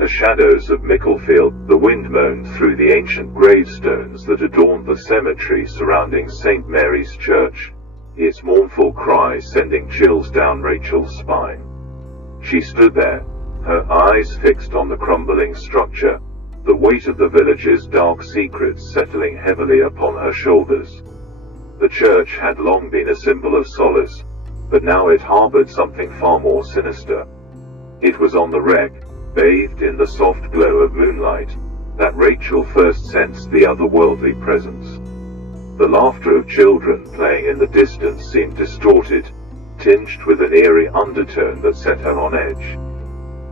the shadows of Micklefield, the wind moaned through the ancient gravestones that adorned the cemetery surrounding St. Mary's Church, its mournful cry sending chills down Rachel's spine. She stood there, her eyes fixed on the crumbling structure, the weight of the village's dark secrets settling heavily upon her shoulders. The church had long been a symbol of solace, but now it harbored something far more sinister. It was on the wreck, bathed in the soft glow of moonlight, that Rachel first sensed the otherworldly presence. The laughter of children playing in the distance seemed distorted, tinged with an eerie undertone that set her on edge.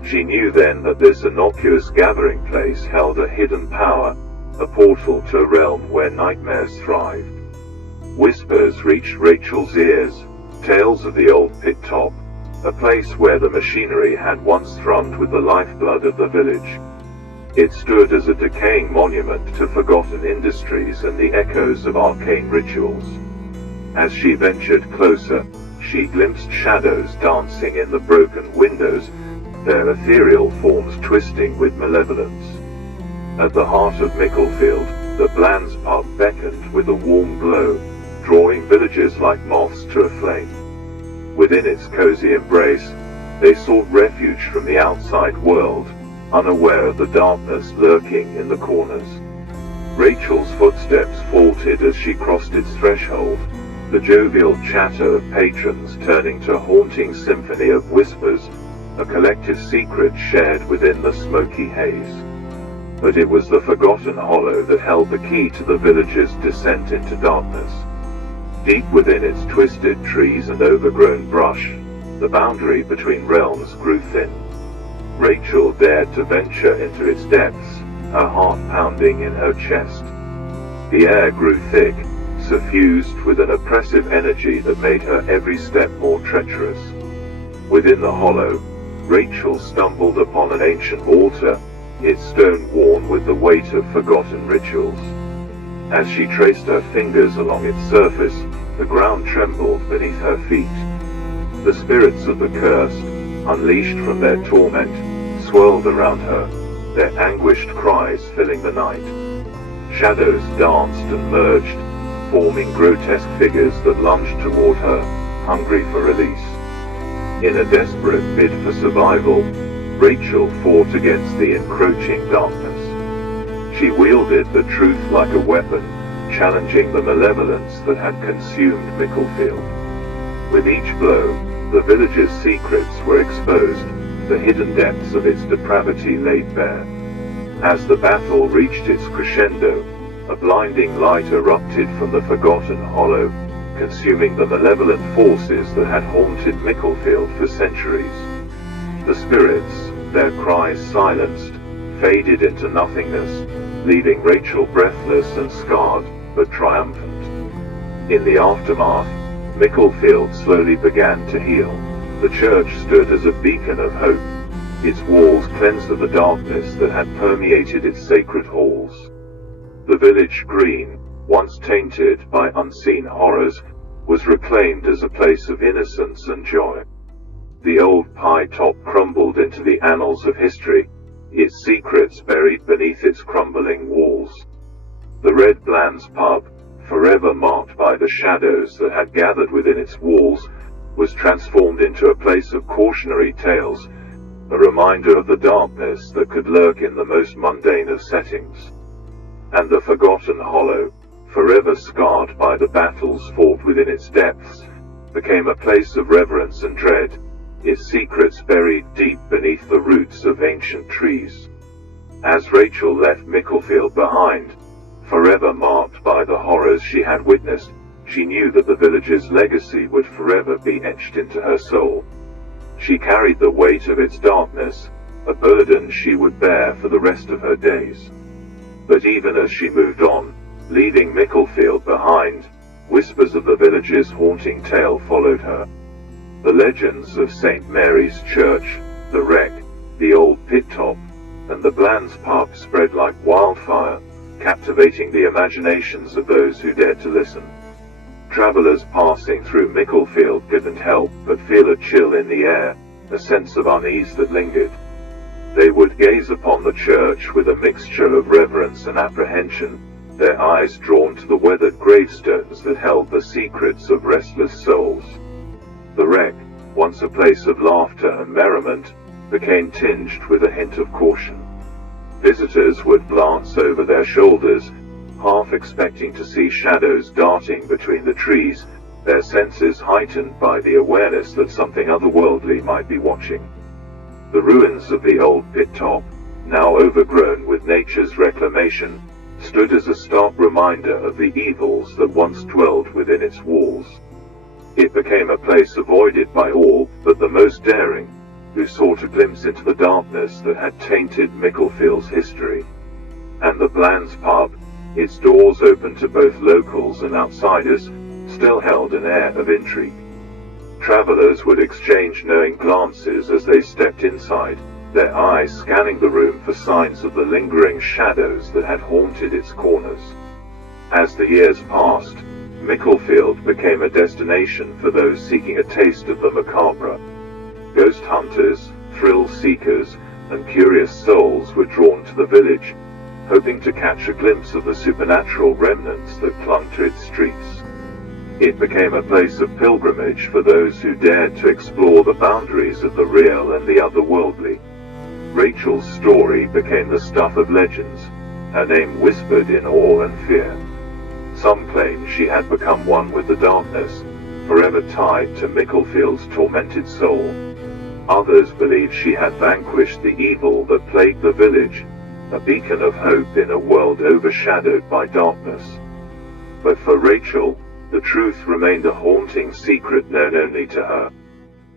She knew then that this innocuous gathering place held a hidden power, a portal to a realm where nightmares thrived. Whispers reached Rachel's ears, tales of the old pit top, a place where the machinery had once thrummed with the lifeblood of the village. It stood as a decaying monument to forgotten industries and the echoes of arcane rituals. As she ventured closer, she glimpsed shadows dancing in the broken windows, their ethereal forms twisting with malevolence. At the heart of Micklefield, the Bland's pub beckoned with a warm glow, drawing villagers like moths to a flame. Within its cozy embrace, they sought refuge from the outside world, unaware of the darkness lurking in the corners. Rachel's footsteps faltered as she crossed its threshold, the jovial chatter of patrons turning to a haunting symphony of whispers, a collective secret shared within the smoky haze. But it was the forgotten hollow that held the key to the village's descent into darkness. Deep within its twisted trees and overgrown brush, the boundary between realms grew thin. Rachel dared to venture into its depths, her heart pounding in her chest. The air grew thick, suffused with an oppressive energy that made her every step more treacherous. Within the hollow, Rachel stumbled upon an ancient altar, its stone worn with the weight of forgotten rituals. As she traced her fingers along its surface, the ground trembled beneath her feet. The spirits of the cursed, unleashed from their torment, swirled around her, their anguished cries filling the night. Shadows danced and merged, forming grotesque figures that lunged toward her, hungry for release. In a desperate bid for survival, Rachel fought against the encroaching darkness. She wielded the truth like a weapon, challenging the malevolence that had consumed Micklefield. With each blow, the village's secrets were exposed, the hidden depths of its depravity laid bare. As the battle reached its crescendo, a blinding light erupted from the forgotten hollow, consuming the malevolent forces that had haunted Micklefield for centuries. The spirits, their cries silenced, faded into nothingness, leaving Rachel breathless and scarred, but triumphant. In the aftermath, Micklefield slowly began to heal. The church stood as a beacon of hope, its walls cleansed of the darkness that had permeated its sacred halls. The village green, once tainted by unseen horrors, was reclaimed as a place of innocence and joy. The old pie top crumbled into the annals of history, its secrets buried beneath its crumbling walls. The Red Bland's pub, forever marked by the shadows that had gathered within its walls, was transformed into a place of cautionary tales, a reminder of the darkness that could lurk in the most mundane of settings. And the forgotten hollow, forever scarred by the battles fought within its depths, became a place of reverence and dread, its secrets buried deep beneath the roots of ancient trees. As Rachel left Micklefield behind, forever marked by the horrors she had witnessed, she knew that the village's legacy would forever be etched into her soul. She carried the weight of its darkness, a burden she would bear for the rest of her days. But even as she moved on, leaving Micklefield behind, whispers of the village's haunting tale followed her. The legends of St. Mary's Church, the wreck, the old pit top, and the Bland's pub spread like wildfire, captivating the imaginations of those who dared to listen. Travelers passing through Micklefield couldn't help but feel a chill in the air, a sense of unease that lingered. They would gaze upon the church with a mixture of reverence and apprehension, their eyes drawn to the weathered gravestones that held the secrets of restless souls. The wreck, once a place of laughter and merriment, became tinged with a hint of caution. Visitors would glance over their shoulders, half expecting to see shadows darting between the trees, their senses heightened by the awareness that something otherworldly might be watching. The ruins of the old pit top, now overgrown with nature's reclamation, stood as a stark reminder of the evils that once dwelled within its walls. It became a place avoided by all but the most daring, who sought a glimpse into the darkness that had tainted Micklefield's history. And the Bland's pub, its doors open to both locals and outsiders, still held an air of intrigue. Travelers would exchange knowing glances as they stepped inside, their eyes scanning the room for signs of the lingering shadows that had haunted its corners. As the years passed, Micklefield became a destination for those seeking a taste of the macabre. Ghost hunters, thrill seekers, and curious souls were drawn to the village, hoping to catch a glimpse of the supernatural remnants that clung to its streets. It became a place of pilgrimage for those who dared to explore the boundaries of the real and the otherworldly. Rachel's story became the stuff of legends, her name whispered in awe and fear. Some claimed she had become one with the darkness, forever tied to Micklefield's tormented soul. Others believed she had vanquished the evil that plagued the village, a beacon of hope in a world overshadowed by darkness. But for Rachel, the truth remained a haunting secret known only to her.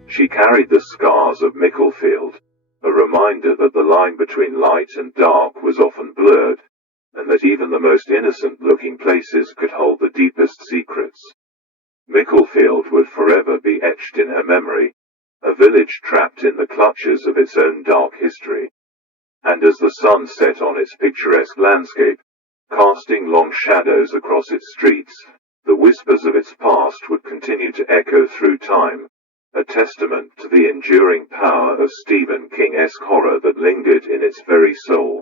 She carried the scars of Micklefield, a reminder that the line between light and dark was often blurred, and that even the most innocent-looking places could hold the deepest secrets. Micklefield would forever be etched in her memory, a village trapped in the clutches of its own dark history. And as the sun set on its picturesque landscape, casting long shadows across its streets, the whispers of its past would continue to echo through time, a testament to the enduring power of Stephen King-esque horror that lingered in its very soul.